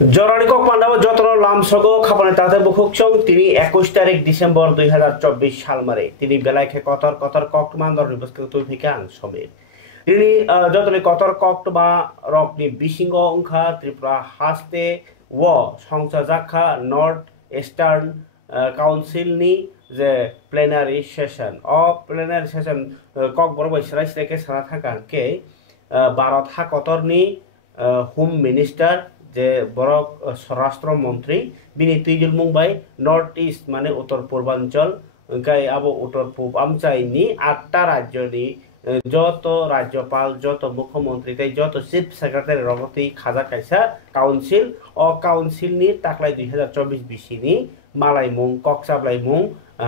জরানিকক পান্ডাব যত্ন লামসগো খাপানে তাতে বুকুকচং তিনি 21 তারিখ ডিসেম্বর 2024 সাল মারে তিনি বেলাইখে কতর কতর কক্টমান্দর নিবস্ক তুই ফিকাং সমীর তিনি যতনি কতর কক্টমা রকনি বিসিংহ অংখা ত্রিপুরা হাস্তে ও সংসা জাখা নর্থ ইস্টার্ন কাউন্সিলनि যে প্লেনারি সেশন প্লেনারি সেশন কক বড় বৈসরাই সেকে সারা থাকাকে ভারত হাকতরনি হোম মিনিস্টার যে বড় স্বরাষ্ট্রমন্ত্রী বিনি তুইজুল মুম্বাই নর্থ ইস্ট মানে উত্তর পূর্বাঞ্চল গাই আবো উত্তর পূব আমচাইনি 8টা রাজ্যনি যত রাজ্যপাল যত মুখ্যমন্ত্রী তাই যত চিফ সেক্রেটারি রগতি খাজা কাইসা কাউন্সিল কাউন্সিলনি তাকলাই 2024 বিসিনি মালাইমুং ককসাবলাইমুং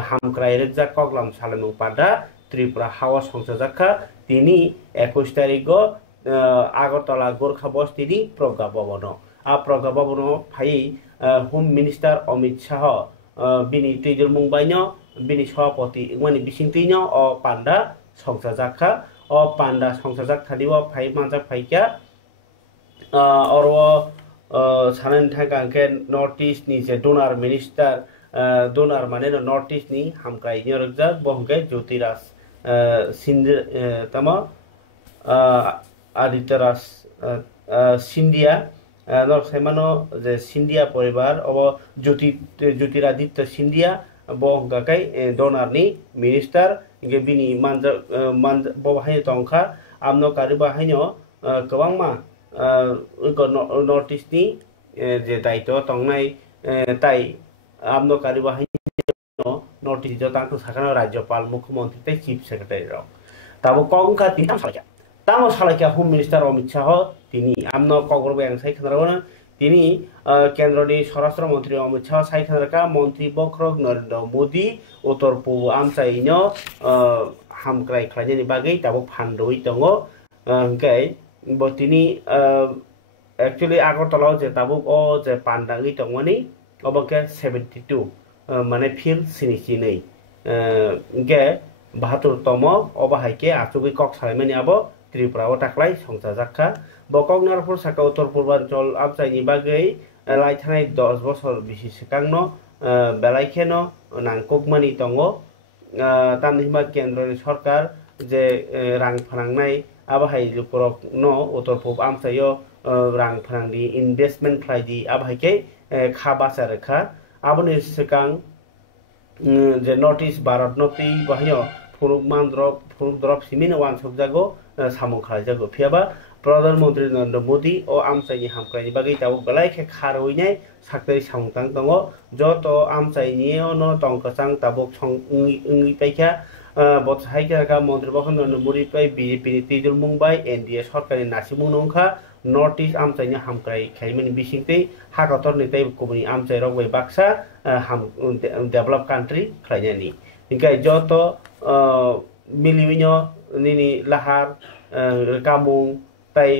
হামক্রাই রেজ্জা কগলাম সালাইমুং পাডা ত্রিপুরা হাওয়া সংসজাখা তিনি 21 তারিখ আগরতলা গোর্খা বস্তিনি প্রজ্ঞা ভবন প্রজ্ঞা ভবন ফাই হোম মিনিস্টার অমিত শাহ বিনি তুইজুল মুম্বাইনো বিনি সভাপতি মানে বিসিংতিনো পান্ডা সংসজাখা পান্ডা সংসজাখা দিও ফাই মানজা ফাইকা और सानन थांगांके नॉर्थ ईस्ट नि जे डोनार मिनिस्टर डोनार माने नॉर्थ ईस्ट नि हामक्राइ निरजा बहंगे ज्योतिराज सिंधु तमा आदित्यराज सिंधिया नरसाइमानो जे सिंधिया परिवार अब ज्योतिरादित्य सिंधिया बहंगाकै डोनार नि मिनिस्टर इंगे बिनि मान बहाय तंखा आमनो कारि बाहायनो गोबांमा नॉर्थ ईस्ट नि जे दायित्व तंनाय ताई आमनो कारि बाहायनो नॉर्थ ईस्ट तांखौ साखाना राज्यपाल मुख्यमंत्री ताई चीफ सेक्रेटारि रक ताबो कंखा तिनथाम सालायका तामो सालायका होम मिनिस्टार अमित शाह तिनी आमनो कगरबे आं सायखानारगोन तिनी केंद्रनि स्वराष्ट्र मंत्री अमित शाह सायखानारका मंत्री बख्रक नरेंद्र मोदी उत्तर पूर्व आमचाइनो हामक्राइ खालायनायनि बागै ताबो फान्डोइ दङ ओंखाय बतिनि एक्चुअली आगरतलाव जे ताबुक जे पान्डाङै दङनि अबके 72 माने फिल सिनिसिनै गे 72 तम अबाहायके आचुगै कक सालायमानि आबो त्रिपुराव टाक्लाय संसा जाखा बकगनारपुर साका उत्तर पूर्वांचल आबचाइनि बागै लाइथानाय 10 बছর बिसि सिगांनो बेलायखेनो नांगकमानि दङ तामनिमा केन्द्रनि सरकार जे रां फोनांनाय आबाहाय लुकुरक न उत्तर पूर्व आमचायो रां फोनांदि इनभेस्टमेन्ट खालायदि आबाहायके खा बासारखा आबनि सिगां जे नॉर्थ ईस्ट भारत नति बाहायो फुरुक सिमिन वान सबजागो सामु खालायजागो फियाबा प्रधानमंत्री नरेंद्र मोदी ओ आमचाइनि हामक्राइनि बागै दाबो बेलायखे खारवैनाय साक्तारि सामतां दङ जत आमचाइनियो न तंकसां दाबो संङि पाइखा बतहायका मंत्री नरेंद्र मोदी पाइ बीजेपी तुइजुल मुम्बाइ एनडीए सरकारनि नासिमु नंखा नॉर्थ ईस्ट आमचाइनि हामक्राइ खायमनि बिसिंतै हाकतरनि तै कुबनि आमचाइ रगबै बाक्सा हाम डेभलप कान्ट्री खायनानि इंखाय जत मिलिमिनो निनि लाहार कामुं ताई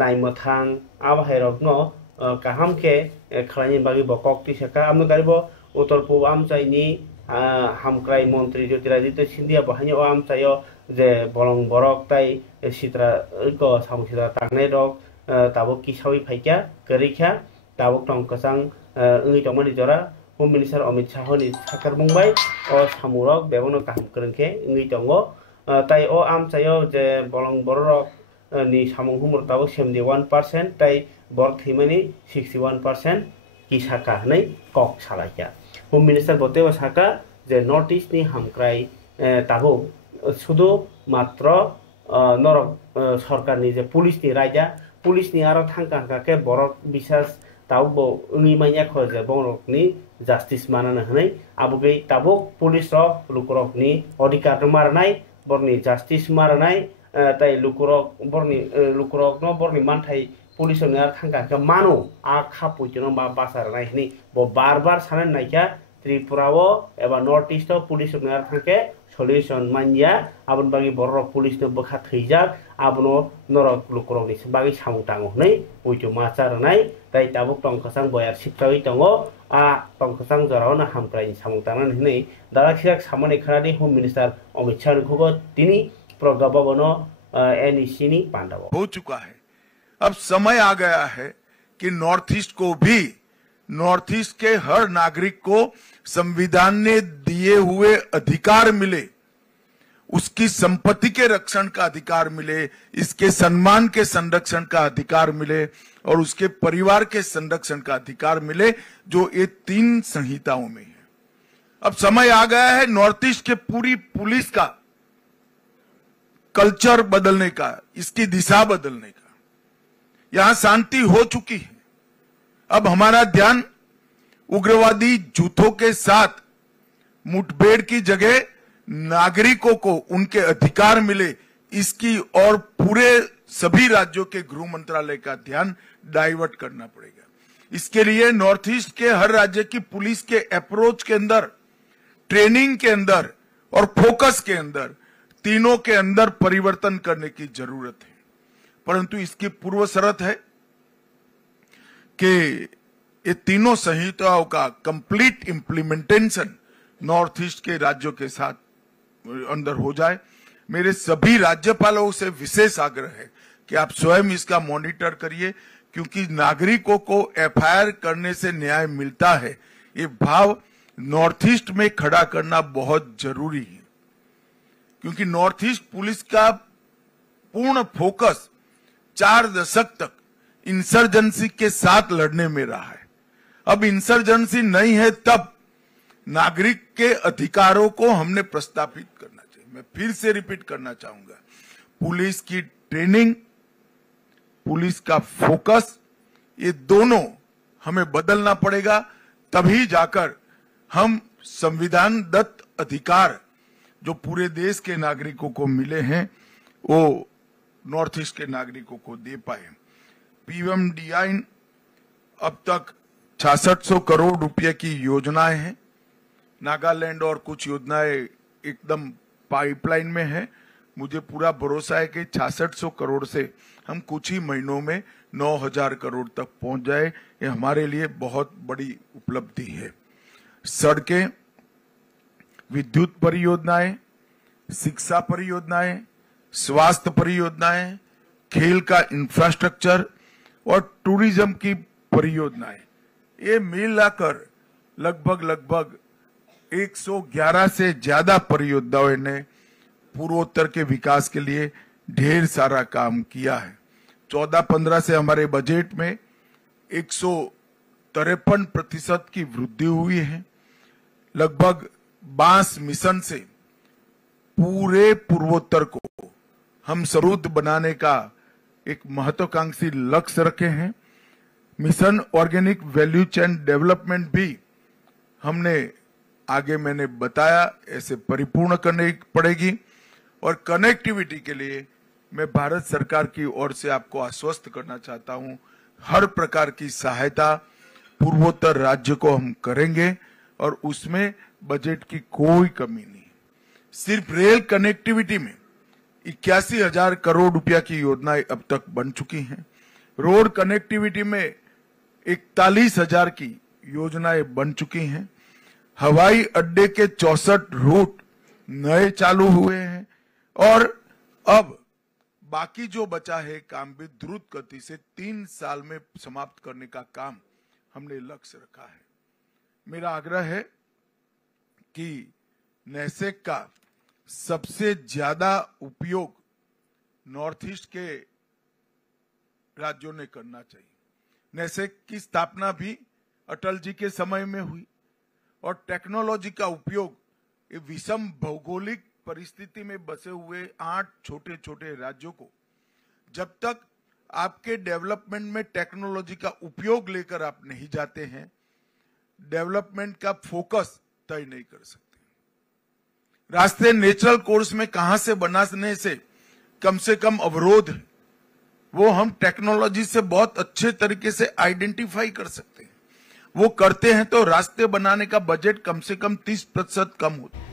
नायमथां आबाहाय रगनो काहामके खालायनि बागै बकक तिसका आमनो गारिबो उत्तर पूर्व आमचाइनि हामक्राइ मंत्री ज्योतिरादित्य सिंधिया बाहायनो आमचायो जे बलं बरक ताई सित्रा को सामसिरा तांनाय रक ताबो किसावि फाइका गरिखा ताबो टंकसां ओइ तमनि जरा होम मिनिस्टार अमित शाहनि साकार मुंबाइ ओ सामुरक बेबनो काहाम करनखे ओइ दंगो ताई ओ आमचायो जे बलं बरक नि सामुं हुमर ताबो 71% ताई बर थैमानि 61% किसाका हनै कक सालायका होम मिनिस्टार बतेबा साका जे नॉर्थ ईस्ट नि हामक्राइ ताबो शुधु मात्र नरक सरकारनि जे पुलिसनि रायजा पुलिसनि आरो थांकाके बरक बिसास ताबो ओइ माइया खजे बरकनि जस्टिस मानना हनै आबुगै ताबो पुलिस रक लुकरकनि अधिकार मारनाय बरनि जस्टिस मारनाय ताई लुकरक न बरनि मानथाय पुलिसनो आरो थांकाके मानो आ खापुइतनो मा बासारनाय हनै ब बार सानन नायका त्रिपुराव एबा नॉर्थ ईस्ट पुलिसनो आरो थांके सल्यूशन मानिया आबन बागै बर पुलिसनो बखा थैजाक आबनो नरक लुकरकनि बागै सामुताङो हनै उइतो माचारनाय ताई ताबो टंकसां बयार सिप्तावै दङ आ टंकसां जरावनो हामक्राइनि सामुतांनानै हनै दालाखिराक सामने खरानि होम मिनिस्टार अमित शाह खबर तिनी प्रज्ञा भवन एनईसी नि पांडव हो चुका है। अब समय आ गया है कि नॉर्थ ईस्ट को भी, नॉर्थ ईस्ट के हर नागरिक को संविधान ने दिए हुए अधिकार मिले, उसकी संपत्ति के रक्षण का अधिकार मिले, इसके सम्मान के संरक्षण का अधिकार मिले और उसके परिवार के संरक्षण का अधिकार मिले, जो ये 3 संहिताओं में है। अब समय आ गया है नॉर्थ ईस्ट के पूरी पुलिस का कल्चर बदलने का, इसकी दिशा बदलने का। यहां शांति हो चुकी है, अब हमारा ध्यान उग्रवादी जुथों के साथ मुठभेड़ की जगह नागरिकों को उनके अधिकार मिले, इसकी और पूरे सभी राज्यों के गृह मंत्रालय का ध्यान डाइवर्ट करना पड़ेगा। इसके लिए नॉर्थ ईस्ट के हर राज्य की पुलिस के अप्रोच के अंदर, ट्रेनिंग के अंदर और फोकस के अंदर, तीनों के अंदर परिवर्तन करने की जरूरत है। परंतु इसकी पूर्व शर्त है कि ये तीनों संहिताओं का कंप्लीट इंप्लीमेंटेशन नॉर्थ ईस्ट के राज्यों के साथ अंदर हो जाए। मेरे सभी राज्यपालों से विशेष आग्रह है कि आप स्वयं इसका मॉनिटर करिए, क्योंकि नागरिकों को एफआईआर करने से न्याय मिलता है, ये भाव नॉर्थ ईस्ट में खड़ा करना बहुत जरूरी है। क्योंकि नॉर्थ ईस्ट पुलिस का पूर्ण फोकस 4 दशक तक इंसर्जेंसी के साथ लड़ने में रहा है। अब इंसर्जेंसी नहीं है, तब नागरिक के अधिकारों को हमने प्रस्थापित करना चाहिए। मैं फिर से रिपीट करना चाहूंगा, पुलिस की ट्रेनिंग, पुलिस का फोकस, ये दोनों हमें बदलना पड़ेगा, तभी जाकर हम संविधान दत्त अधिकार जो पूरे देश के नागरिकों को मिले हैं वो नॉर्थ ईस्ट के नागरिकों को दे पाए। पीएमडीआई अब तक 6600 करोड़ रुपए की योजनाएं हैं, नागालैंड और कुछ योजनाएं एकदम पाइपलाइन में है। मुझे पूरा भरोसा है कि 6600 करोड़ से हम कुछ ही महीनों में 9000 करोड़ तक पहुंच जाए। ये हमारे लिए बहुत बड़ी उपलब्धि है। सड़कें, विद्युत परियोजनाएं, शिक्षा परियोजनाएं, स्वास्थ्य परियोजनाएं, खेल का इंफ्रास्ट्रक्चर और टूरिज्म की परियोजनाएं, ये मिलाकर लगभग 111 से ज्यादा परियोजनाओं ने पूर्वोत्तर के विकास के लिए ढेर सारा काम किया है। 14-15 से हमारे बजट में 153% की वृद्धि हुई है। लगभग 22 मिशन से पूरे पूर्वोत्तर को हम समृद्ध बनाने का एक महत्वाकांक्षी लक्ष्य रखे हैं। Mission organic value chain development भी हमने आगे मैंने बताया ऐसे परिपूर्ण करनी पड़ेगी। और कनेक्टिविटी के लिए मैं भारत सरकार की ओर से आपको आश्वस्त करना चाहता हूं, हर प्रकार की सहायता पूर्वोत्तर राज्य को हम करेंगे और उसमें बजट की कोई कमी नहीं। सिर्फ रेल कनेक्टिविटी में 81,000 करोड़ रुपया की योजनाएं अब तक बन चुकी हैं। रोड कनेक्टिविटी में 41,000 की योजनाएं बन चुकी हैं। हवाई अड्डे के 64 रूट नए चालू हुए हैं और अब बाकी जो बचा है काम भी द्रुत गति से 3 साल में समाप्त करने का काम हमने लक्ष्य रखा है। मेरा आग्रह है कि नैसेक का सबसे ज्यादा उपयोग नॉर्थ ईस्ट के राज्यों ने करना चाहिए। नैसेक की स्थापना भी अटल जी के समय में हुई और टेक्नोलॉजी का उपयोग विषम भौगोलिक परिस्थिति में बसे हुए 8 छोटे छोटे राज्यों को, जब तक आपके डेवलपमेंट में टेक्नोलॉजी का उपयोग लेकर आप नहीं जाते हैं, डेवलपमेंट का फोकस तय नहीं कर सकते। रास्ते नेचुरल कोर्स में कहां से बनाने से कम अवरोध है, वो हम टेक्नोलॉजी से बहुत अच्छे तरीके से आइडेंटिफाई कर सकते हैं। वो करते हैं तो रास्ते बनाने का बजट कम से कम 30% कम होता है।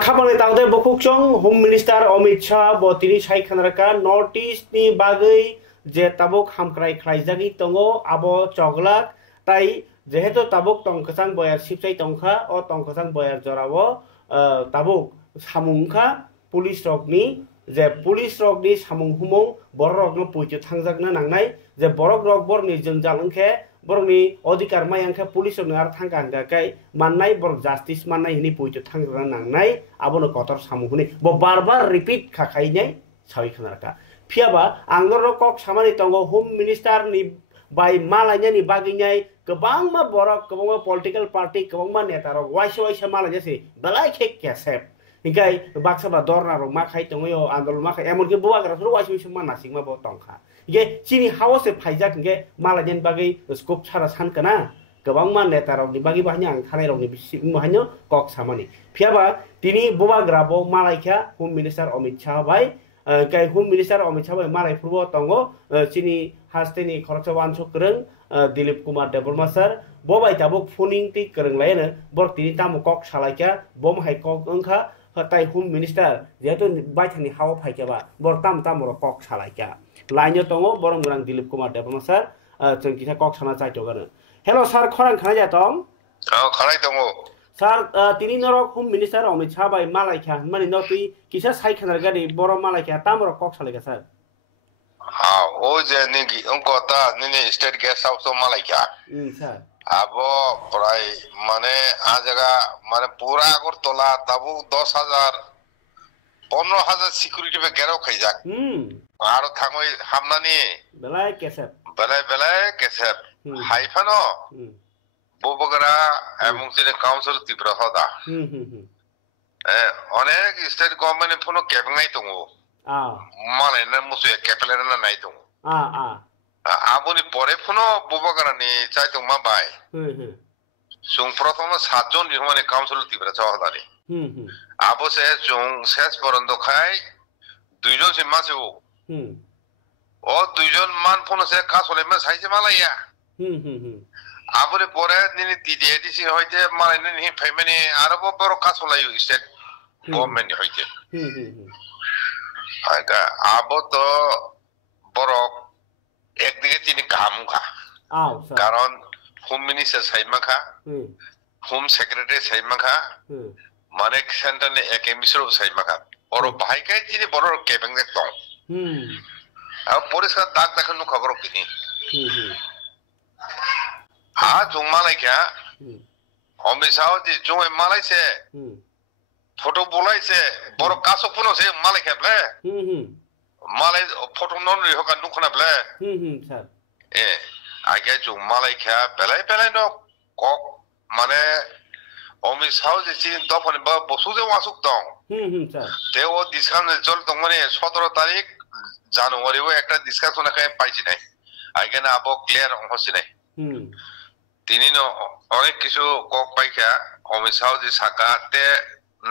खाबांनि तांदे बकुकचों होम मिनिस्टर अमित शाह बोतिनि साइखानराका नॉर्थ ईस्ट नि बागै जे ताबुक हामक्राय खालायजागि दंगो आबो चगलाक ताई जेहेतु ताबुक तंगखसां बयार सिपसाय तंखा ओ तंगखसां बयार जरावो ताबुक सामुंखा पुलिस रकनि যে পুলিশ রকनि सामुं हुमुं बर रकनो पुइतो थांजागनो नांनाय जे बरक रक बरनि जोंजालंखे बरनि अधिकार मायांखे पुलिस रकनो आरो थांगांगाखाय माननाय बर जास्टिस माननाय हिनि पुइतो थांजागनो नांनाय आबोनो कतर सामुं हुनि ब बार रिपिट खाखायनाय सावि खोनारका फियाबा आंगरो कक सामानि तंगो होम मिनिस्टार नि बाय मालायनि बागिनाय गोबां मा बरक गोबां मा पलिटिकल पार्टी गोबां मा नेता रक वाइसे मालायसे बलाय खेक केसेप इंकाय बाक्साबा दरना रक मा खाय तंगयो आन्दोलन मा खाय एमनके बुवाग्राफोर वाइसे मा नासिंमा ब तंखा इगे चिनि हावसे फाइजाक इंगे मालायनि बागै स्कोप सारा सानकना गोबां मा नेता रकनि बागै बाहायनो आं थानाय रकनि बाहायनो कक सामानि फियाबा तिनि बुवाग्रा ब मालायखा होम मिनिस्टार अमित शाह बाय काय होम मिनिस्टार अमित शाह बाय मालाय फुरबो तंगो चिनि हास्तेनि खरचा वानसो करं दिलीप कुमार देबरमा सर बबाय ताबो फुनिं ति करं लायनो बर तिनि तामु कक सालायका बम हाय कक अंखा ताई होम मिनिस्टार जेहेतु बायथानि हाव फाइकाबा बर ताम कक सालायका लाइनो तंगो बरम ग्रां दिलीप कुमार देबरमा सर जों किसा कक साना चाइतो गनो हेलो सर खरां खाना जातम खराय दङ सर तिनि नरक होम मिनिस्टार अमित शाह बाय मालायका माने न तुई किसा साइखानार गाडी बर मालायका तामरो कक सालायका सर ओ जे निगि अंकता निने स्टेट गेस्ट हाउस मालायका सर आबो प्राय माने आ जगह माने पूरा अगरतला ताबु 10,000 15,000 सिक्युरिटी पे घेराव खाइजाक आरो थाङै हामनानि बेलाय केसेप हाइफानो बबगरा एमुंसिने काउन्सिल तिब्रा हदा अनेक स्टेट गभर्नमेन्ट फनो केबंगाय दङ मालायना मुसु केपेलेना नाय दङ आबुनि परे फनो बबगरानि चाइदं मा बाय जों प्रथम 7 जन निहमाने काउन्सिल तिब्रा हदानि आबो से जों सेस बरन्द खाय 2 जन से मासे ओ 2 जन मान फनो से कासले मा साइजे मालाया आबुनि परे निनि टिडिएडिसि होइते मालायनि नि फाइमानि आरोबो बर कासलायो स्टेट गभर्नमेन्ट होइते आगा आबो तो बरक एकदिके तिनि कामुखा कारण होम मिनिस्टर साइमाखा होम सेक्रेटारि साइमाखा माने सेन्ट्रलनि एकेमिसर साइमाखा और बाहायखाय तिनि बर केबें दं अब परिस्कार दाग दाखन खबर किनि आ जों मालायखा अमित शाह जी जों मालायसे फोटो बोलायसे बर कासो फुनो से मालायखाब्ले मालाय फोटो नन रिहका नुखनाब्ले सर आगे जों मालायखा बेलाय न कक माने अमित शाह जी चिन दफन बसुजे वासुक दं सर ते ओ डिसकाउंट चल दं माने 17 तारिख জানুয়ারি ও একটা ডিসকাশন এখানে পাইছি নাই আগে না আবো ক্লিয়ার হচ্ছে নাই তিনি অনেক কিছু কক পাইকা অমিত শাহ জি সাকাতে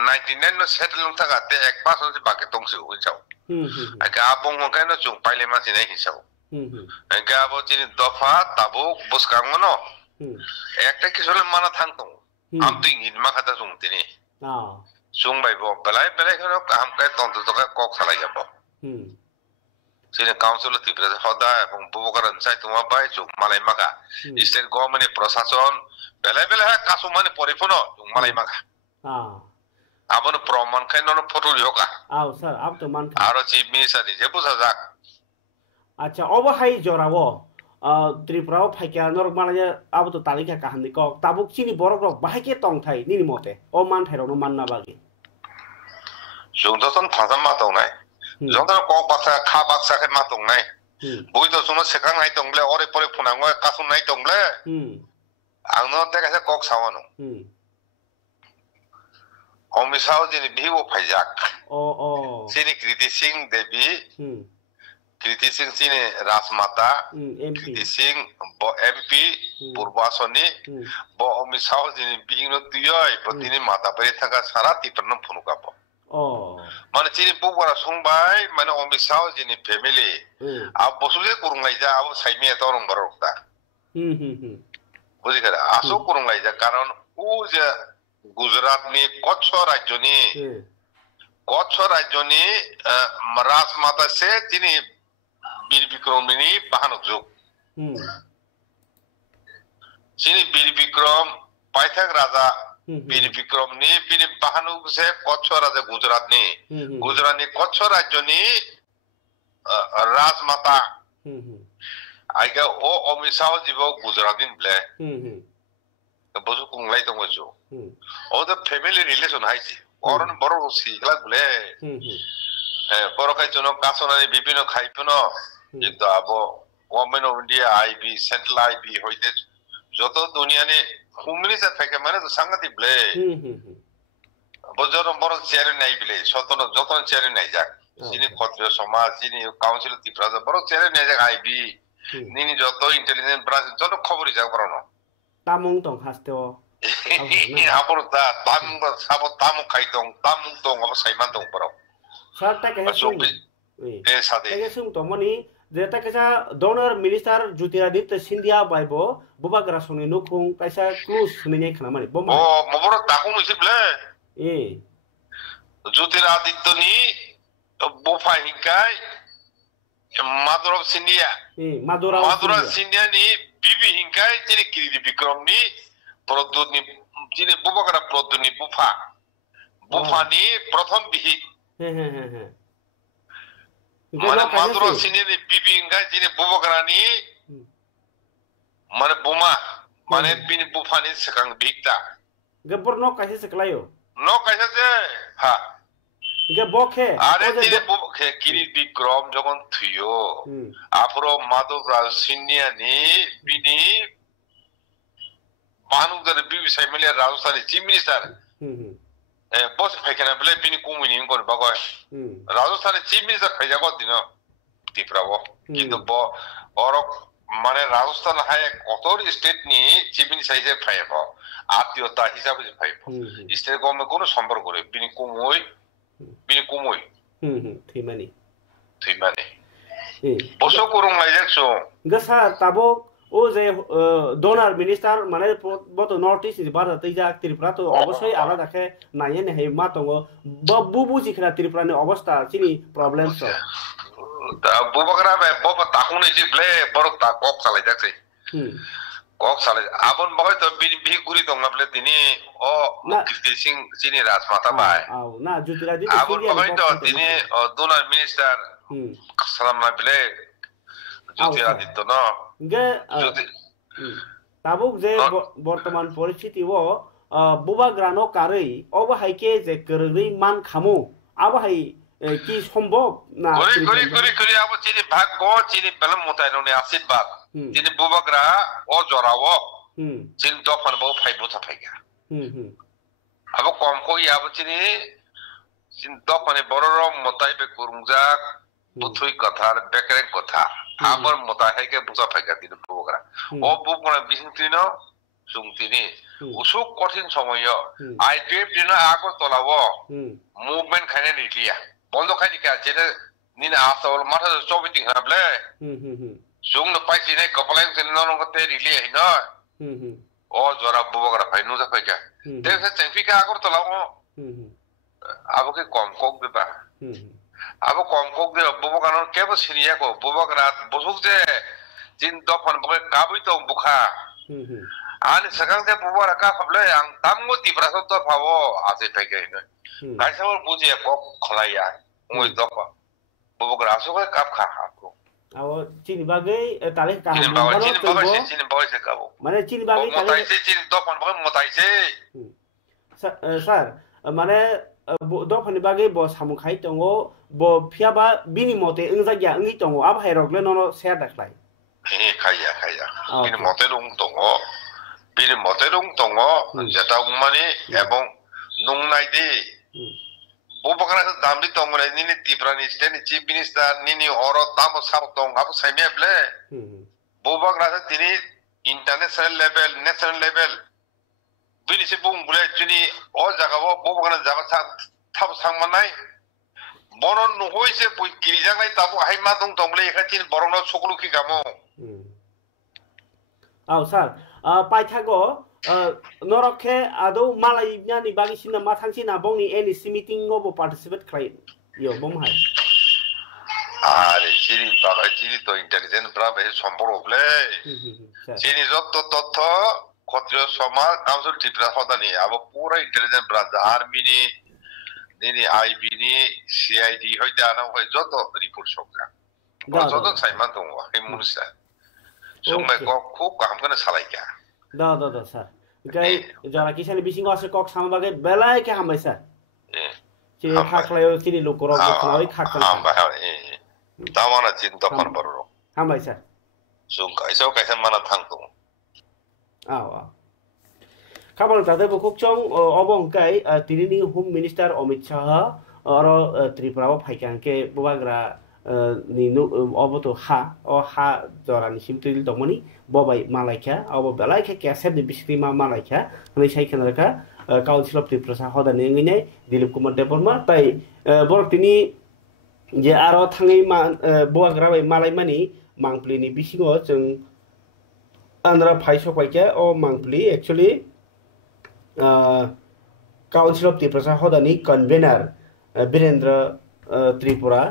99 সেটেলং থাকাতে 1% বাকি দংছে হইছাও আগে আবো হকানো জং পাইলে মাছি নাই হিসাব আগে আবো যিনি দফা তাবো বসকাঙ্গন একটা কিছু মানা থাকতো আমতি ইনমা খাতা জং তিনি জং বাইবো বেলায় খানো আমকায় তন্ত তকা কক চালাই যাব Sini council tiba hoda এবং বুবকারন চাই তোমা বাই চুক মালাই মাকা স্টেট গভর্নমেন্ট প্রশাসন বেলা কাসু মানে পরিপূর্ণ মালাই মাকা আবন প্রমাণ খাই নন ফটো লিহকা স্যার আপ তো মান আরো চিফ মিনিস্টার নিজে বুঝা যাক আচ্ছা অবহাই জরাবো ত্রিপুরাও ফাইকা নরক মালায় আবো তো তালিকা কাহানি কক তাবুক চিনি বরক রক বাহাইকে তং থাই নিনি মতে ও মান থাইরনো মাননা বাগি জংদতন ফাজাম মা দং নাই জংদর কক বাক্সা খা বাক্সা কে মা দং নাই বই তো সুনো সেখাং নাই দংলে অরে পরে ফুনাঙ্গ কাসুম নাই দংলে आंनो देखासे कक सावानो अमित शाह जिनि भिवो फाइजाक सिनि कृति सिंह देवी कृति सिंह सिनि राजमाता कृति सिंह ब एमपी पूर्वासनी ब अमित शाह जिनि बिंगनो तुयय प्रतिनि माता परे थाका सारा तिपरन फुनुकाप माने चिनि बुबरा संबाय माने अमित शाह जिनि फैमिली अब बसुजे कुरुंगाइजा अब साइमे तरं बरकता বুঝি করে আসো করুঙ্গাই যা কারণ ও যে গুজরাটনি কচ্ছ রাজ্যনি রাজমাতা সে তিনি বীর বিক্রমিনী বাহানক যুগ তিনি বীর বিক্রম পাইথাক রাজা bini Bikram ni bini Bahanu se Kutch raja Gujarat ni Kutch rajya ni Rajmata aiga o omisao jibo Gujaratin ble bosu kunglai tong bosu o the family relation haisi oron boro sigla ble boro kai jono kasonani bibino khaipuno jito abo Women of India IB Central IB hoite joto dunia ni humni sa thake mane to sangati ble bojoro boro chair nai ble sotono joton chair nai jak sini khotro samaj sini council tipra boro chair nai jak IB nini joto intelligence branch joto khobori jak borono tamung tong hasteo apor ta tamung sabo tamu khaitong tamung tong abo saiman tong boro sarta ke sung sade ke sung to moni Jeta kesa donor minister Jyotiraditya Scindia baibo boba grasoni nukung kaisa close nenya khana mani bomba oh moboro takung isible Jyotiraditya ni bofa hinkai mother of Scindia Madura Scindia ni bibi hinkai tini Kiriti Bikram ni produt ni tini boba gra produt ni bofa ni prothom bihi Mana Madura Scindia ni bibi hinkai tini boba gra ni mana buma mana bini bofa ni sekang bikta Gabor no kaisa seklayo no kaisa se ha Ge bokhe are tini boba Kiriti Bikram jogon thuyo apro Madura Scindia ni bini Banu dar bibi Saimali Rajasthan chief minister boss phekena bele bini kumuni ngor bagoy Rajasthan chief minister phajago dino tiprabo kintu bo orok mane Rajasthan hai kotor state ni chief minister hisabe phaibo atyota hisabe phaibo state government kono সম্পর্ক করে bini kumoi thimani boso kurung laijakso gasa tabo o je donor minister mane boto notice bar tija Tripura to অবশ্যই আলাদা দেখে নাইয়ে নে হে মাতঙ্গ বুবু জিখরা Tripura ni অবস্থা চিনি problem so da bubakra be boba takune jible borok ta kok salai jakse kok salai abon boy to bi guri to ngable tini o Kirti Singh chini Rajmata bai na Jyotiraditya abon boy to tini donor minister salam na bile Jyotiraditya no ge tabuk je বর্তমান পরিস্থিতি ও বুবা গ্রানো কারই অবহাইকে যে করই মান খামু আবহাই কি সম্ভব না করি আবো চিনি ভাগ গো চিনি বেলম মতাই নে আশীর্বাদ চিনি বুবা গ্রা ও জরাও চিনি দফান বউ ফাইবো থাফাইগা আবো কম কই আবো চিনি দফানে বড়র মতাই বে কুরুংজাক বুথুই কথা বেকরে কথা আমার মতাহাইকে বুঝা ফাইগা দিন বুবগরা ও বুবগরা বিসিনতিনো সুংতিনি উসুক কঠিন সময় আইপিএফ দিন আগর তোলাবো মুভমেন্ট খানে নিলিয়া বন্ধ খাইনি কা যেটা নিনা আসাল মাথা চবিটিং হাবলে সুং ন পাইছি নাই কপালাং সেন ননগতে নিলিয়া হিন ও জরা বুবগরা ফাইনু যা ফাইগা দেখে চেংফিকা আগর তোলাবো আবকে কম কক দেবা abo kongkok de bubakanon kebo siniya ko bubakrat bosuk je jin dofan boke kabui to bukha ani sakang de bubara ka phable ang tamgo tibraso to phabo ase phege no kaisabor buje ko kholaya ngoi dofa bubakra aso ko kap kha ko abo chini bagai tale ka chini bagai se kabo mane chini bagai motai se chini dofan boke motai se sir mane dofani bagai bo samukhai tongo bo phiaba bini mote ingjagia ngi tongo ab hairokle nono share daklai khaya bini mote rung tongo jeta umani ebong nungnai di bubakra damli tongo nini Tripura ni state chief minister nini oro tamo sab tong ab saimeble bubakra tini international level national level bini se bung bule chini o jaga bo bubakra jaga thab sangmanai bonon no hoise poi kirijang lai tabu haima dong tongle ekhatin borono sokluki gamo aw sir paithago norokhe ado malai nyani bagi sina mathangsi na bongni NEC meeting no bo participate krai yo bomhai are chiri to intelligence bra be sombor oble chini jotto totto ক্ষত্রিয় সমাজ council Tripura হদানি আবো পুরা intelligence branch army ni IB ni CID হইতে আনা হয় যত report সংখ্যা যত সাইমান দङ এই মুনিসা সঙ্গে খুব কাম করে সালাইকা da sir gai jara kisani bisingo ase kok sambagai belai ke hambai sir che khaklayo chini lokoro khoi khakal hamba tamana cinta kon baro hambai sir sungka iso kaisa mana thangtung aw Kabal tade bukukchong obongkai tirini Home Minister Amit Shah aro Tripura phaikangke bubagra ni oboto ha jorani simtril dongmani bobai malaika obo belaika cassette ni biskrima malaika hani saikhanaka Council of Tripura hodani ngine Dilip Kumar Deborma tai bor tini je aro thangai bubagra bai malai mani mangpli ni bisingo jeng andra phaiso paike o mangpli actually Council of Tripura hodani convener Birendra Tripura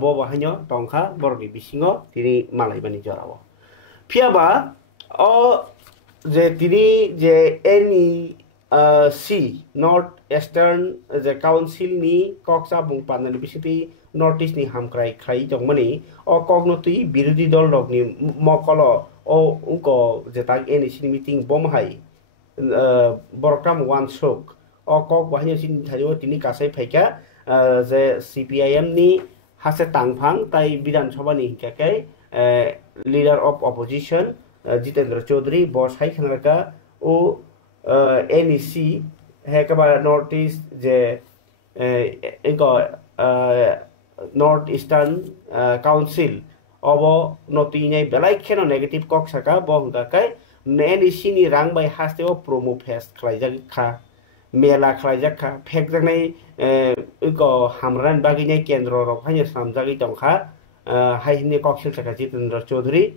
bo bahanyo tongkha borni bisingo tini malai bani jorao phiaba o je tini je NEC North Eastern je Council ni koksa bungpan ni bisiti Northeast ni hamkrai khai jongmani o kognoti birodi dol rokni mokolo o unko je tag NEC ni meeting bomhai Borokam one shock o kok bahanyo sin thayo tini kasai phaika je CPIM ni hase tangphang tai Bidhan Sabha ni hingkakai leader of opposition Jitendra Chaudhary boss hai khanaka o NEC hekaba Northeast je ego North Eastern Council obo noti nei belai kheno negative kok saka bo hingkakai NEC ni rang bai hasteo promo fest khlaijak kha mela khlaijak kha phekjak nei ego hamran bagi nei kendro rok haine samjagi tongkha haini koksil saka Jitendra Chaudhary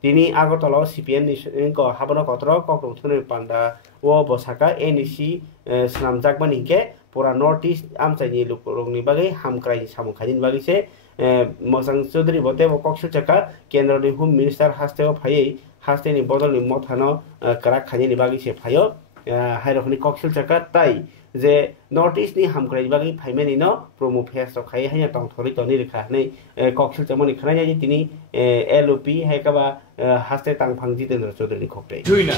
tini Agartala CPM ni ego habana kotro kokong thune panda o bosaka NEC snamjak bani ke pura Northeast amchani lokrongni bagi hamkrai samukhanin bagi se Mosang Chaudhary bote bo koksil saka kendro ni Home Minister hasteo phai hasteni bodol ni mothano karak khani ni bagi se phayo hairokni koksil saka tai je Northeast ni hamkrai bagi phaimani no promo fest khai haina tongthori toni rekha nei koksil chamoni khanai ni tini LOP haikaba haste tangphang Jitendra Chaudhary khoktai juina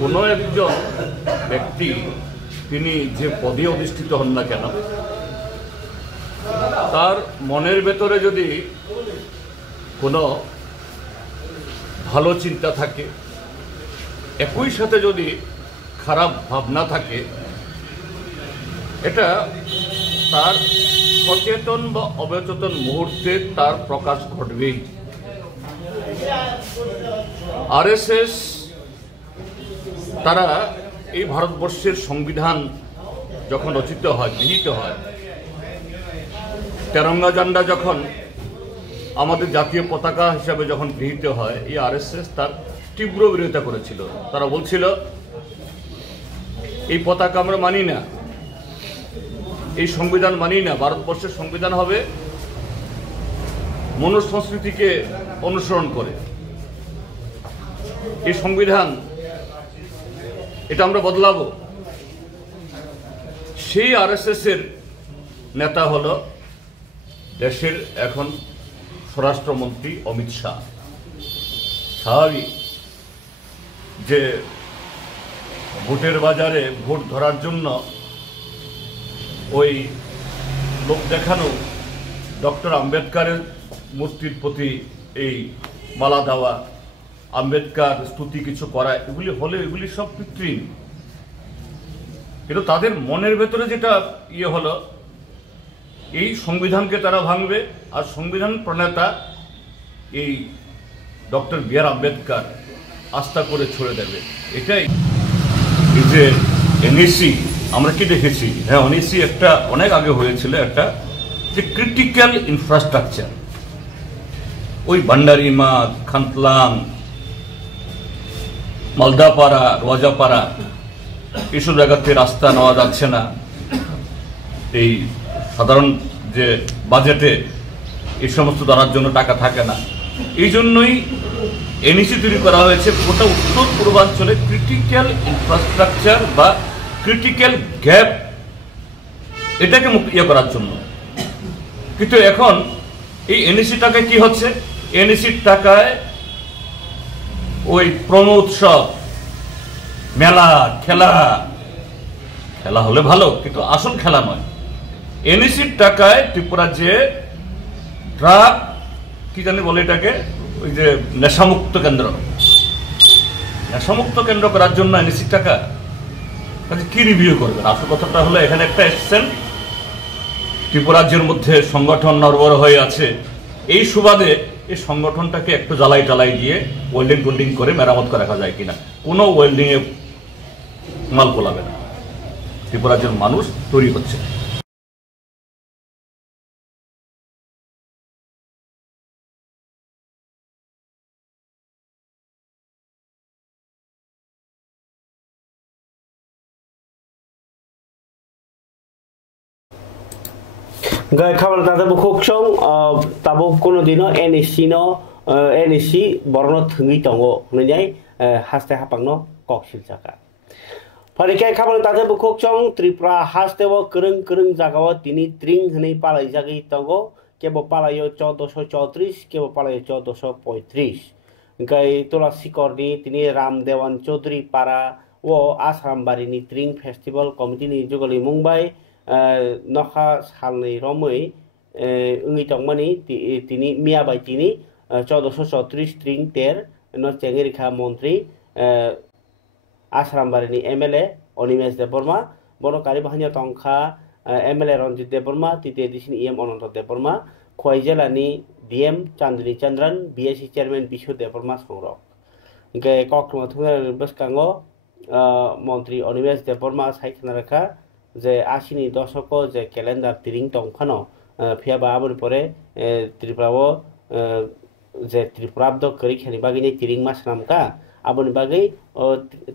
কোনো একজন ব্যক্তি তিনি যে পদে অধিষ্ঠিত হন না কেন তার মনের ভেতরে যদি কোনো ভালো চিন্তা থাকে একই সাথে যদি খারাপ ভাবনা থাকে এটা তার সচেতন বা অবচেতন মুহূর্তে তার প্রকাশ ঘটবেই আরএসএস তারা এই ভারতবর্ষের সংবিধান যখন রচিত হয় গৃহীত হয় তেরঙ্গা ঝান্ডা যখন আমাদের জাতীয় পতাকা হিসাবে যখন গৃহীত হয় এই আরএসএস তার তীব্র বিরোধিতা করেছিল তারা বলছিল এই পতাকা আমরা মানি না এই সংবিধান মানি না ভারতবর্ষের সংবিধান হবে মনুষ্য সংস্কৃতিকে অনুসরণ করে এই সংবিধান এটা আমরা বদলাবো সেই আরএসএস এর নেতা হলো দেশের এখন স্বরাষ্ট্রমন্ত্রী অমিত শাহ স্বাভাবিক যে ভোটের বাজারে ভোট ধরার জন্য ওই লোক দেখানো ডক্টর আম্বেদকরের মূর্তির প্রতি এই মালা দেওয়া আম্বেদকর স্তুতি কিছু করা এগুলি সব কৃত্রিম কিন্তু তাদের মনের ভেতরে যেটা হলো এই সংবিধানকে তারা ভাঙবে আর সংবিধান প্রণেতা এই ডক্টর বি আর আম্বেদকর আস্থা করে ছড়ে দেবে এটাই এই যে এনএসি আমরা কি দেখেছি হ্যাঁ এনএসি একটা অনেক আগে হয়েছিল একটা যে ক্রিটিক্যাল ইনফ্রাস্ট্রাকচার ওই ভান্ডারিমা খান্তলাং মালদাপাড়া রোজাপাড়া এইসব জায়গাতে রাস্তা নেওয়া যাচ্ছে না এই সাধারণ যে বাজেটে এই সমস্ত ধরার জন্য টাকা থাকে না এই জন্যই এনইসি তৈরি করা হয়েছে গোটা উত্তর পূর্বাঞ্চলে ক্রিটিক্যাল ইনফ্রাস্ট্রাকচার বা ক্রিটিক্যাল গ্যাপ এটাকে ইয়ে করার জন্য। কিন্তু এখন এই এনইসি টাকায় কি হচ্ছে, এনইসির টাকায় ওই প্রণো উৎসব, মেলা, খেলা হলে ভালো, কিন্তু আসল খেলা নয়। এনইসির টাকায় ত্রিপুরা যে ড্রাগ কি জানি বলে এটাকে, ওই যে নেশামুক্ত কেন্দ্র করার জন্য এনইসির টাকা কি রিভিউ করবেন? আসল কথাটা হলো এখানে একটা এসছেন ত্রিপুরাজ্যের মধ্যে সংগঠন নড়বড় হয়ে আছে, এই সুবাদে এই সংগঠনটাকে একটু জ্বালাই টালাই দিয়ে ওয়েল্ডিং টোল্ডিং করে মেরামত করে রাখা যায় কিনা। কোনো ওয়েল্ডিং এ মাল কোলাবে না, ত্রিপুরাজ্যের মানুষ তৈরি হচ্ছে। Gai khabar tata bukhok chong tabo kono dino NSC borno thungi tongo nai haste hapangno koksil jaka parikai khabar tata bukhok chong Tripura haste wo kereng jagao tini tring hnei palai jagi tongo kebo palayo 1434 kebo palayo 1435 gai tola sikorni tini Ramdewan Chaudhary para wo Asrambari ni tring festival committee ni jogoli Mumbai নখা সালনি রমই উঙ্গি টংমানি তিনি মিয়াবাই তিনি 1434 ট্রিং তের চেঙ্গেরিখা মন্ত্রী আশ্রামবাড়িনি MLA Animesh Debbarma বনকারী বাহিনী টংখা MLA রঞ্জিত দেববর্মা তৃতীয় দিশিনি EM অনন্ত Debbarma Khowai Jilani DM Chandni Chandran BAC chairman বিশ্ব দেববর্মা সংরক কক্রমা থুমের বসকাঙ্গ মন্ত্রী অনিমেশ দেববর্মা সাইখানা রেখা যে 80 ni দশক যে ক্যালেন্ডার তিরিং টংখানো ফিয়াবা আবর পরে ত্রিপুরাও যে ত্রিপুরাব্দ করিখানি বাগিনি তিরিং মাস নামকা আবনি বাগৈ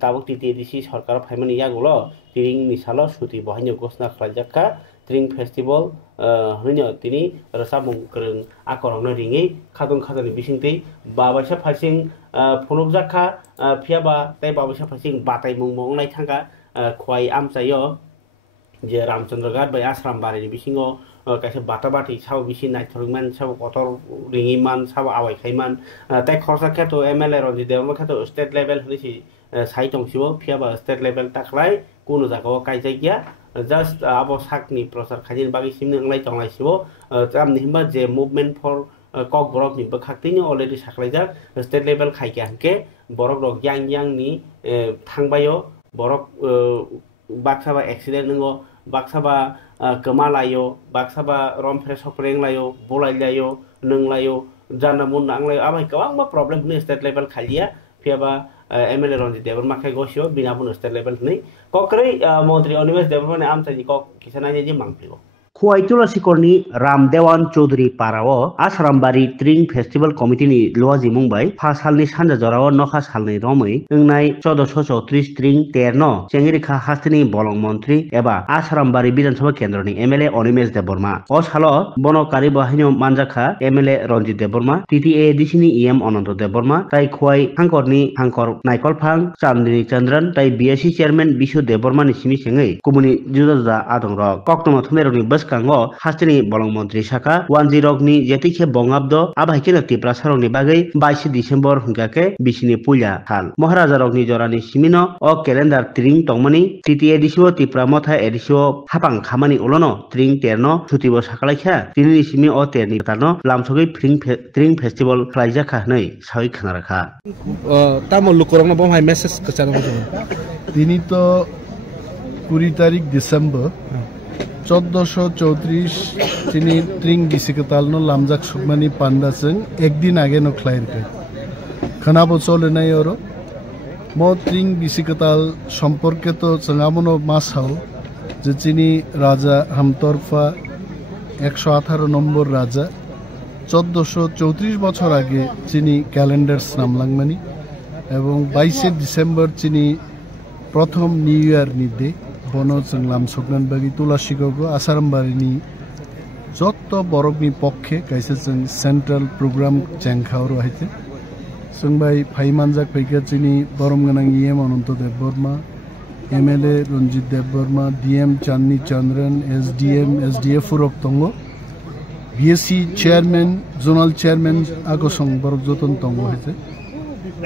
তাবক তৃতীয় দিশি সরকার ফাইমানি ইয়াগুলো তিরিং নিসালো সুতি বহাইনো ঘোষণা খালাইজাকা তিরিং ফেস্টিভ্যাল হইনো তিনি রসামুং করং আকরংনো রিঙি খাদনি বিসিংতै বাবাইসা ফাইসিং फुनुकजाखा फियाबा ताई बाबाइसा फाइसिं बाताई मुंग नाय थांगा खवाई आमचायो जे रामचंद्र घाट बै आश्राम बारिनि बिसिङो कासे बाटाबाटी साव बिसि नायथरमान साव कतर रिङिमान साव आवाइखाइमान ताई खरसा खेतो एमएलए रंजित देवमा खेतो स्टेट लेभेल हनिसि साइ तंसिबो फियाबा स्टेट लेभेल ताखलाय कुनु जागाव काइजागिया जस्ट आबो साकनि प्रचार खाजिन बागि सिमनि नंलाय तंलायसिबो तामनि हिमबा जे मुभमेन्ट फर कक बरक नि बखाक्तिनि अलरेडि साखलायजाक स्टेट लेभेल खाइके हांके बरक रक yang नि थांबायो बरक बाक्साबा एक्सिडेन्ट नंगो बाक्साबा कमालायो बाक्साबा रमफ्रे सप्रेंलायो बोलायलायो नंलायो जाना मुन नांलायो आबाय गोबां प्रब्लेम नि स्टेट लेभेल खालिया फियाबा एमएलए रंजित देवबर्मा खाय गसियो बिनाबुन स्टेट लेभेल नि कक्रै मन्त्री अनिमेश देवबर्मानि आमचानि कक किसानानि जे मांगप्लिगो खुवाइतुला सिकरनि रामदेवान चौधरी पाराओ आश्रामबारी ट्रिं फेस्टिवल कमिटिनि लुवाजि मुंबाई 5 सालनि सानजा जराओ नखा सालनि रमै ओंनाय 1434 ट्रिं तेरनो चेंगिरिखा हास्तिनि बलं मन्त्री एबा आश्रामबारी विधानसभा केन्द्रनि एमएलए अनिमेश देवबर्मा अ सालो बनकारि बाहिनी मानजाखा एमएलए रंजित देवबर्मा टीटीए दिसिनि इएम अनंत देवबर्मा ताई खुवाइ हांकरनि हांकर नायकलफां चांदनी चंद्रन ताई बीएससी चेयरमैन विश्व देवबर्मानि सिमि सेङै कुमुनि जुदा आदंरक कक्तमा थुमेरनि कांगो हास्तिनि बलं मन्त्री शाखा 10 नि जेतिखे बंगाब्द आबाइकेनो तिप्रा सारंनि बागै 22 डिसेम्बर हुंकाके बिसिनि पुया हाल महाराजा रगनि जरानि सिमिनो अ क्यालेन्डार ट्रिं टंमनि तृतीय एडिसिओ तिप्रा मथा एडिसिओ हापां खामानि उलनो ट्रिं तेरनो छुटिबो साखलाइखा तिनि सिमि अ तेरनि तानो लामसगै ट्रिं फेस्टिवल खालाइजाखा नै साइ खानाराखा तामो लुकरंनो बहाय मेसेज कचानो तिनि तो 20 तारिख डिसेम्बर 1434 তিনি ট্রিং গিসিকতালনো লামজাক সুকমানি পান্ডাসং একদিন আগে নো ক্লাইরকে খানাবো চলে নাই ওর মো ট্রিং গিসিকতাল সম্পর্কে তো সঙ্গামনো মাসাও যে চিনি রাজা হামতরফা 118 নম্বর রাজা 1434 বছর আগে চিনি ক্যালেন্ডার নামলাংমানি এবং 22 ডিসেম্বর চিনি প্রথম নিউ ইয়ার নিদে বনো লাম सुकनान बागी तुलासिको आसारामबारिनि যত বরকনি পক্ষে কাইছে जों सेन्ट्रेल प्रोग्राम चेंखावर हाइते जों बाय फाइमानजाक फैगा चिनि बरम गनां EM Anant Debbarma MLA Ranjit Debbarma DM Chandni Chandran SDF फुरक तंगो BSc चेयरमैन जोनल चेयरमैन आगोसं बरक जतन तंगो हाइते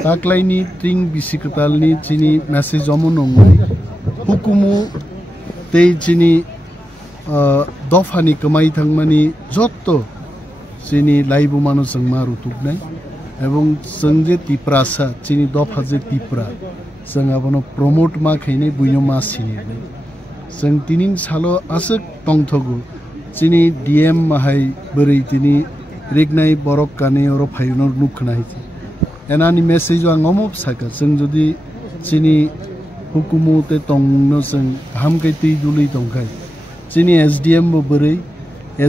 ताकलाइनि ट्रिं बिसिकतालनि चिनि मेसेज अमुनंगै हुकुमु ते चिनि दफानि कमाई थांमानि जत्त चिनि लाइबु मानो जों मा रुतुकनाय एवं जों जे तिप्रासा चिनि दफा जे तिप्रा जों आबनो प्रमोट मा खैने बुइनो मा सिनिनाय जों तिनिं सालो आसक टंथगु चिनि DM माहाय बोरै तिनि रेगनाय बरक काने अर फायनर नुखनाय एनानि मेसेज आं अमब साका जों जदि चिनि हुकुमते तंनो जों हामकै दै दुलै दंखाय चिनि SDM बो बोरै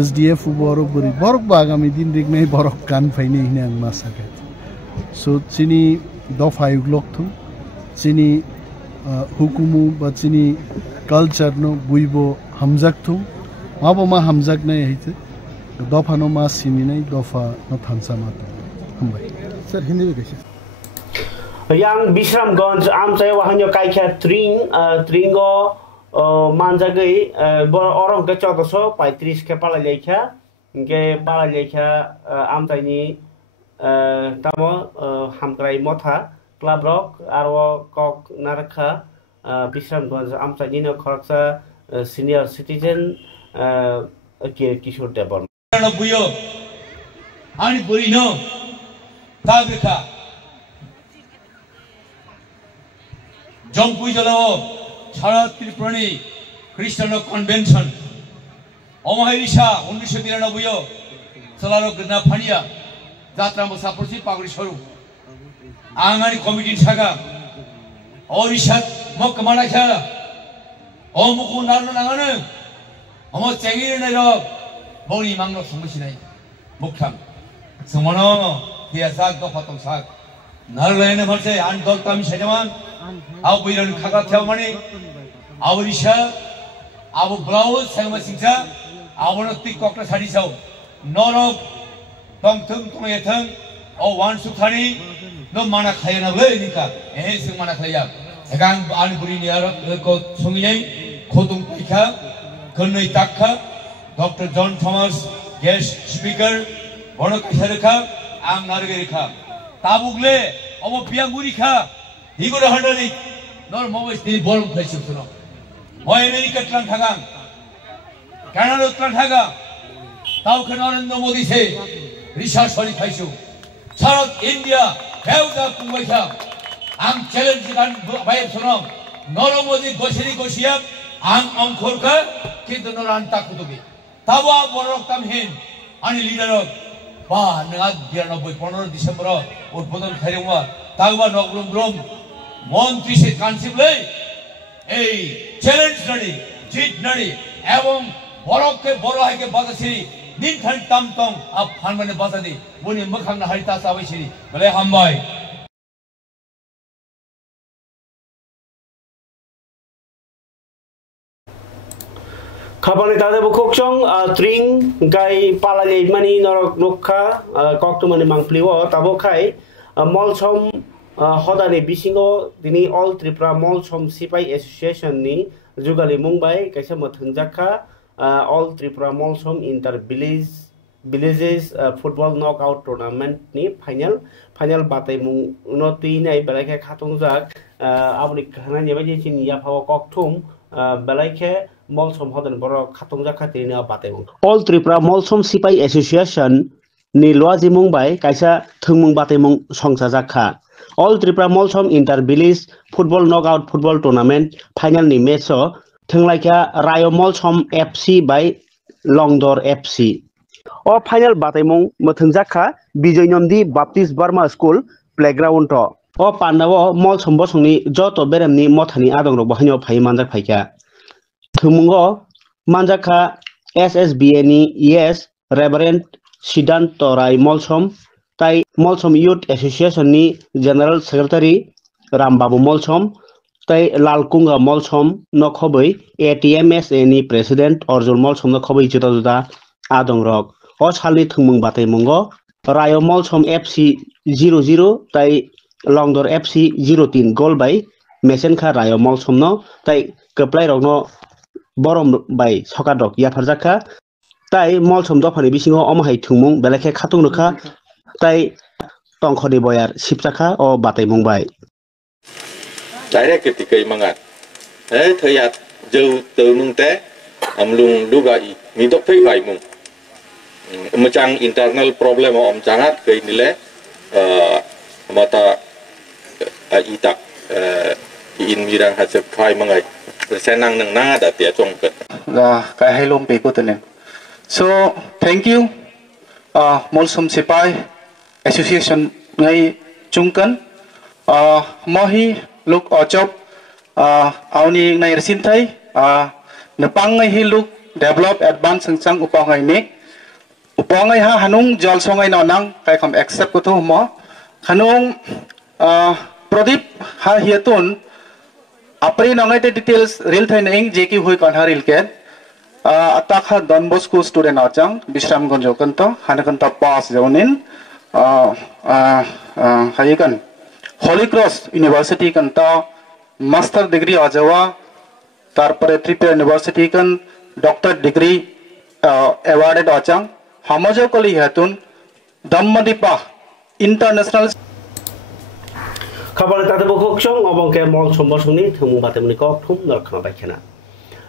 SDF बरो बोरै बरक आगामी दिन रेगनाय बरक कान फाइने हिने आं मा साका सो चिनि दफायुग लक्थु चिनि हुकुमु बा चिनि कल्चर नो बुइबो हमजाकथु माबो मा हमजाकनाय हैते दफा नो मा सिनिनाय दफा न थानसा मातो हमबाय सर हिन्दी में कैसे yang Bisramganj amcai wahanyo kaikha tringo manjagai orang ke 1435 ke pala lekha amcai ni tamo hamkrai motha club rock arwo kok narkha Bisramganj amcai ni no khoroksa senior citizen Kishore Deborn buyo ani burino tagrekha Jampui জলাও সারা ত্রিপুরানি খ্রিস্টান convention অমহাইরিসা 1992 সালারো গনা Fania যাত্রা মোসাফরসি পাগড়ি সরু আঙানি committee Saga অরিসা mock মানা খেলা অমুকু নারনো নাগানো অম চেঙ্গিরে নাই rock বনি মাংনো সমসিনাই মুখাম সমনো হিয়া সাগ দফা তং সাগ নারলাইনে ভরছে আন দল তামি সেজমান Abu biran kakak tiap mana? Abu risha, Abu blouse sama singsa, Abu nak tik kokla sari sau. Norok, tong eteng, oh wan sukhani, no mana kaya na boleh nikah. Sing mana kaya. Sekarang anu beri ni arok ko sungai, khotung pikha, kenai takha, Dr. John Thomas, guest speaker, bono kisarikha, ang nargerikha. Tabugle, Abu biangurikha. Igor handali nor mobile ni bolong khaisu suno moi America tlan thagang Canada tlan thaga tau ke Narendra Modi se research sori khaisu South India heuda kuwaisa am challenge kan bayar suno Narendra Modi gosiri am angkhor ka kintu noran takutubi tawa borok tamhin ani leader ba ngat 15 December উদ্বোধন খাইরংwa তাগবা নগরম মন্ত্রী সে কানসিবলে এই challenge নড়ি জিত নড়ি এবং বড়কে বড় হাইকে বাজাসি নিনখান তামতং up ফানমানে বাজাদি বনি মখাংনা হারিতা সাবাইসি বলে হামবাই Kapani tade bukokchong tring gai palale mani norok nokha koktumani mangpliwo tabokai molchom hodani bisingo dini all Tripura molchom sipai association ni jugali mumbai kaisa mathunjakha all Tripura molchom inter villages football knockout tournament ni final batai mung unoti nai belai khatungjak abuni khana nebaji chin yaphao koktum belai Molsom hodan boro khatongjak khatirina batemung All Tripura Molsom Sipai Association ni loaji mungbai kaisa thungmung batemung songsajakha All Tripura Molsom Inter Village Football Knockout Football Tournament final ni match o thunglaikia Rayo Molsom FC by Longdor FC o final batemung muthungjakha Bijoynomdi Baptist Burma School playground to o pandawo Molsom bosongni joto beremni mothani adongrok bahanyo phai manjak phaikya Thumungo manjaka SSBA ni yes Reverend Siddhanto Rai Molsom tai Molsom Youth Association ni General Secretary Rambabu Molsom tai Lalkunga Molsom no khoboi ATMSA ni President Arjun Molsom no khoboi juda adong rok o salni thungmung batai mungo Rayo Molsom FC 00 tai Longdor FC 03 gol bai mesen kha Rayo Molsom no tai keplai rok no borom bai sokadok yafarjaka tai Molsom dofani bisingo omahai thungmung belakhe khatung rokha tai tongkhoni boyar sipchakha o batai mung bai direct ketikai mangat thayat jau teunung te amlung dugai ngidok phei bai mung macang internal problem om changat ke nile mata ita in mirang hasep khai mangai senang nang na da tia chong ke la kai hailom pe ko tenen so thank you Molsom Sipai Association ngai chungkan mohi luk ochop auni ngai resin thai nepang ngai hi luk develop advance sang upangai nek upangai ha hanung jol songai nonang kai kham accept ko thu mo hanung pradip ha hiatun apri nangai te details real thai neng jeki hoi kan ha real ket atakha Don Bosco student achang Bisramganj kanto hanakanta pass jaunin hayikan Holy Cross University kanta master degree ajawa tarpore Tripura University kan doctor degree awarded achang hamajo koli hatun Dhammadipa international khabar tade bokok chong obongke Molsom bosungni thumung batemuni kok thum norkhna baikena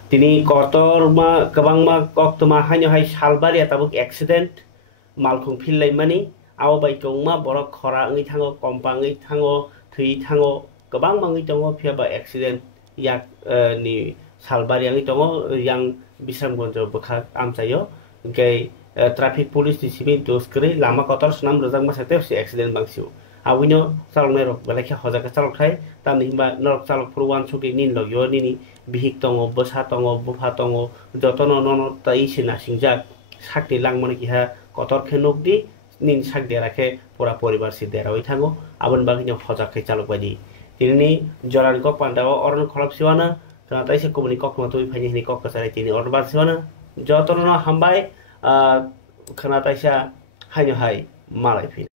tini kotorma kabangma koktuma hanyo hai salbari atabuk accident malkhung phillai mani aw bai kongma borok khora ngi thango kompangi thango thui thango kabang mangi tongo phiaba accident yak ni salbari ngi tongo yang Bisramganj bokha amchayo kai traffic police ni sibi doskri lama kotor snam rojang ma sate accident bangsiu awino salonai rok belakha hojaka salok thai tamni ba norok salok purwan chuki nin logyo nini bihik tongo bosa tongo bufa tongo jotono nono tai sina singjak sakti langmani kiha kotor khenokdi nin sakde rakhe pura poribar sidera oi thango abon bagino hojak khai salok badi tini joran kok pandawa oron kholap siwana kana taise komuni kok ma tui phani ni kok kasare tini order bar siwana jotono hambai khana taisa haino hai malai phi